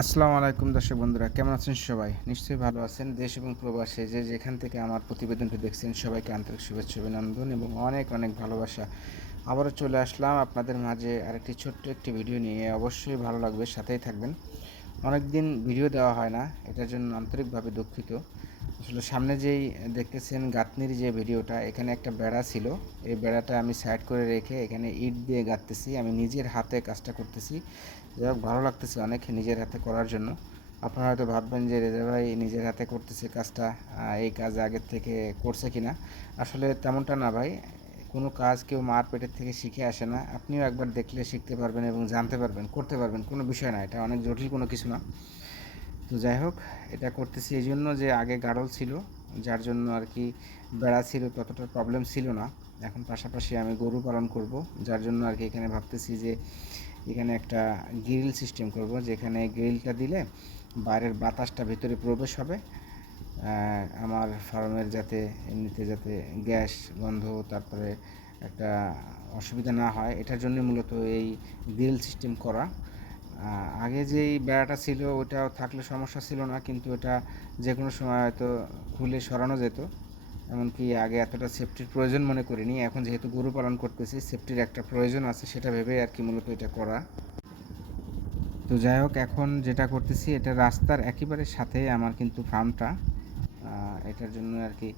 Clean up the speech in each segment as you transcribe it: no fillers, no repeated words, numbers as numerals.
আসসালামু আলাইকুম দর্শক বন্ধুরা, কেমন আছেন সবাই? নিশ্চয়ই ভালো আছেন। দেশ এবং প্রবাসে যে যেখান থেকে আমার প্রতিবেদনটি দেখছেন সবাইকে আন্তরিক শুভেচ্ছা অভিনন্দন এবং অনেক অনেক ভালোবাসা। আবারও চলে আসলাম আপনাদের মাঝে আরেকটি ছোট্ট একটি ভিডিও নিয়ে। অবশ্যই ভালো লাগবে, সাথেই থাকবেন। অনেক দিন ভিডিও দেওয়া হয় না, এটার জন্য আন্তরিকভাবে দুঃখিত। আসলে সামনে যেই দেখতেছেন গাঁথনির যে ভিডিওটা, এখানে একটা বেড়া ছিল। এই বেড়াটা আমি সাইড করে রেখে এখানে ইট দিয়ে গাঁথতেছি। আমি নিজের হাতে কাজটা করতেছি। যাই হোক, ভালো লাগতেছে অনেক নিজের হাতে করার জন্য। আপনারা হয়তো ভাববেন যে রেজা ভাই নিজের হাতে করতেছে কাজটা, এই কাজ আগের থেকে করছে কিনা। আসলে তেমনটা না ভাই, কোনো কাজ কেউ মার পেটের থেকে শিখে আসে না। আপনিও একবার দেখলে শিখতে পারবেন এবং জানতে পারবেন, করতে পারবেন, কোনো বিষয় না, এটা অনেক জটিল কোনো কিছু না। তো যাই হোক, এটা করতেছি এই জন্য যে আগে গাড়ল ছিল, যার জন্য আর কি বেড়া ছিল, ততটা প্রবলেম ছিল না। এখন পাশাপাশি আমি গরু পালন করব, যার জন্য আর কি এখানে ভাবতেছি যে এখানে একটা গ্রিল সিস্টেম করব, যেখানে গ্রিলটা দিলে বাইরের বাতাসটা ভিতরে প্রবেশ হবে। আমার ফার্মের যাতে এমনিতে যাতে গ্যাস গন্ধ তারপরে একটা অসুবিধা না হয়, এটার জন্য মূলত এই গ্রিল সিস্টেম করা। আগে যেই বেড়াটা ছিল ওটাও থাকলে সমস্যা ছিল না, কিন্তু এটা যে কোনো সময় হয়তো খুলে সরানো যেত। এমনকি আগে এতটা সেফটির প্রয়োজন মনে করিনি, এখন যেহেতু গরু পালন করতেছি সেফটির একটা প্রয়োজন আছে, সেটা ভেবেই আর কি মূলত এটা করা। তো যাই হোক, এখন যেটা করতেছি এটা রাস্তার একেবারে সাথে আমার কিন্তু ফার্মটা। এটার জন্য আর কি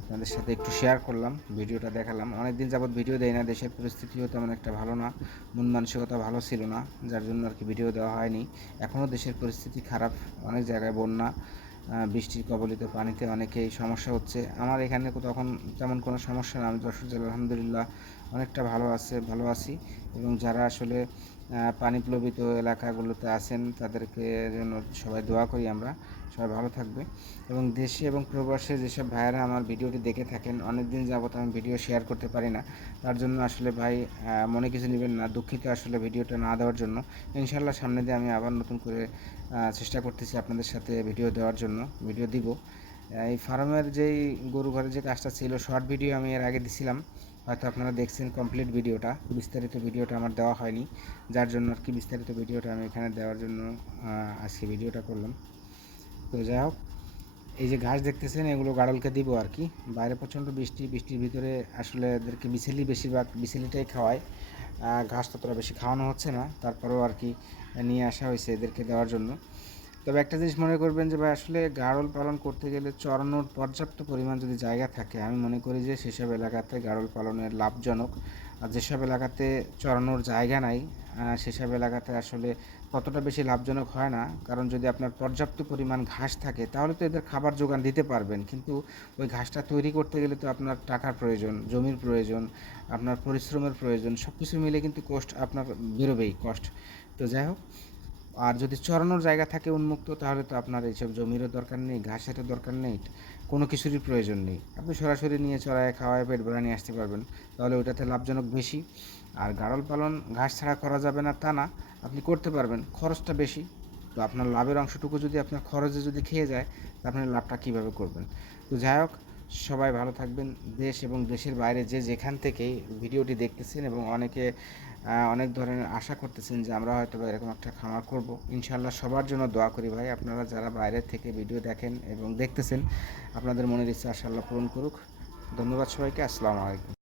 আপনাদের সাথে একটু শেয়ার করলাম, ভিডিওটা দেখালাম। অনেক দিন যাবৎ ভিডিও দেয় না, দেশের পরিস্থিতিও তেমন একটা ভালো না, মন মানসিকতা ভালো ছিল না, যার জন্য আর কি ভিডিও দেওয়া হয়নি। এখনও দেশের পরিস্থিতি খারাপ, অনেক জায়গায় বন্যা, বৃষ্টির কবলিত পানিতে অনেকেই সমস্যা হচ্ছে। আমার এখানে তখন তেমন কোনো সমস্যা না, আমি যশোর জেলা আলহামদুলিল্লাহ অনেকটা ভালো আছি। এবং যারা আসলে পানি প্লাবিত এলাকাগুলোতে আছেন তাদেরকে জন্য সবাই দোয়া করি, আমরা সবাই ভালো থাকবে। এবং দেশে এবং প্রবাসে যেসব ভাইয়েরা আমার ভিডিওটি দেখে থাকেন, অনেক দিন যাবত আমি ভিডিও শেয়ার করতে পারি না, তার জন্য আসলে ভাই মনে কিছু নেবেন না, দুঃখিত আসলে ভিডিওটা না দেওয়ার জন্য। ইনশাল্লাহ সামনে দিয়ে আমি আবার নতুন করে চেষ্টা করতেছি আপনাদের সাথে ভিডিও দেওয়ার জন্য, ভিডিও দিব। এই ফার্মের যেই গরু ঘরের যে কাজটা ছিল, শর্ট ভিডিও আমি এর আগে দিছিলাম, হয়তো আপনারা দেখছেন। কমপ্লিট ভিডিওটা, বিস্তারিত ভিডিওটা আমার দেওয়া হয়নি, যার জন্য আর কি বিস্তারিত ভিডিওটা আমি এখানে দেওয়ার জন্য আজকে ভিডিওটা করলাম। তো যাই হোক, এই যে ঘাস দেখতেছেন এগুলো গাড়লকে দিব আর কি। বাইরে প্রচণ্ড বৃষ্টি, বৃষ্টির ভিতরে আসলে এদেরকে বিছেলি, বেশিরভাগ বিছেলিটাই খাওয়ায়, ঘাস ততটা বেশি খাওয়ানো হচ্ছে না, তারপরেও আর কি নিয়ে আসা হয়েছে এদেরকে দেওয়ার জন্য। তবে একটা জিনিস মনে করবেন যে ভাই, আসলে গাড়ল পালন করতে গেলে চরানোর পর্যাপ্ত পরিমাণ যদি জায়গা থাকে, আমি মনে করি যে সেসব এলাকাতে গাড়ল পালনের লাভজনক। আর যেসব এলাকাতে চরানোর জায়গা নাই, সেসব এলাকাতে আসলে ততটা বেশি লাভজনক হয় না। কারণ যদি আপনার পর্যাপ্ত পরিমাণ ঘাস থাকে তাহলে তো এদের খাবার যোগান দিতে পারবেন, কিন্তু ওই ঘাসটা তৈরি করতে গেলে তো আপনার টাকার প্রয়োজন, জমির প্রয়োজন, আপনার পরিশ্রমের প্রয়োজন, সব কিছু মিলে কিন্তু কষ্ট আপনার বেরোবেই, কষ্ট। তো যাই হোক, আর যদি চরানোর জায়গা থাকে উন্মুক্ত, তাহলে তো আপনার এইসব জমিরও দরকার নেই, ঘাসেরও দরকার নেই, কোনো কিছুরই প্রয়োজন নেই। আপনি সরাসরি নিয়ে চড়ায় খাওয়ায় পেট ভরা নিয়ে আসতে পারবেন, তাহলে ওইটাতে লাভজনক বেশি। আর গাড়ল পালন ঘাস ছাড়া করা যাবে না তা না, আপনি করতে পারবেন, খরচটা বেশি। তো আপনার লাভের অংশটুকু যদি আপনার খরচে যদি খেয়ে যায়, তা আপনি লাভটা কীভাবে করবেন? তো যাই হোক, সবাই ভালো থাকবেন। দেশ এবং দেশের বাইরে যে যেখান থেকেই ভিডিওটি দেখতেছেন, এবং অনেকে অনেক ধরনের আশা করতেছেন যে আমরা হয়তো এরকম একটা খামার করব, ইনশাআল্লাহ সবার জন্য দোয়া করি ভাই। আপনারা যারা বাইরে থেকে ভিডিও দেখেন এবং দেখতেছেন, আপনাদের মনের ইচ্ছা আশা আল্লাহ পূরণ করুক। ধন্যবাদ সবাইকে। আসসালামু আলাইকুম।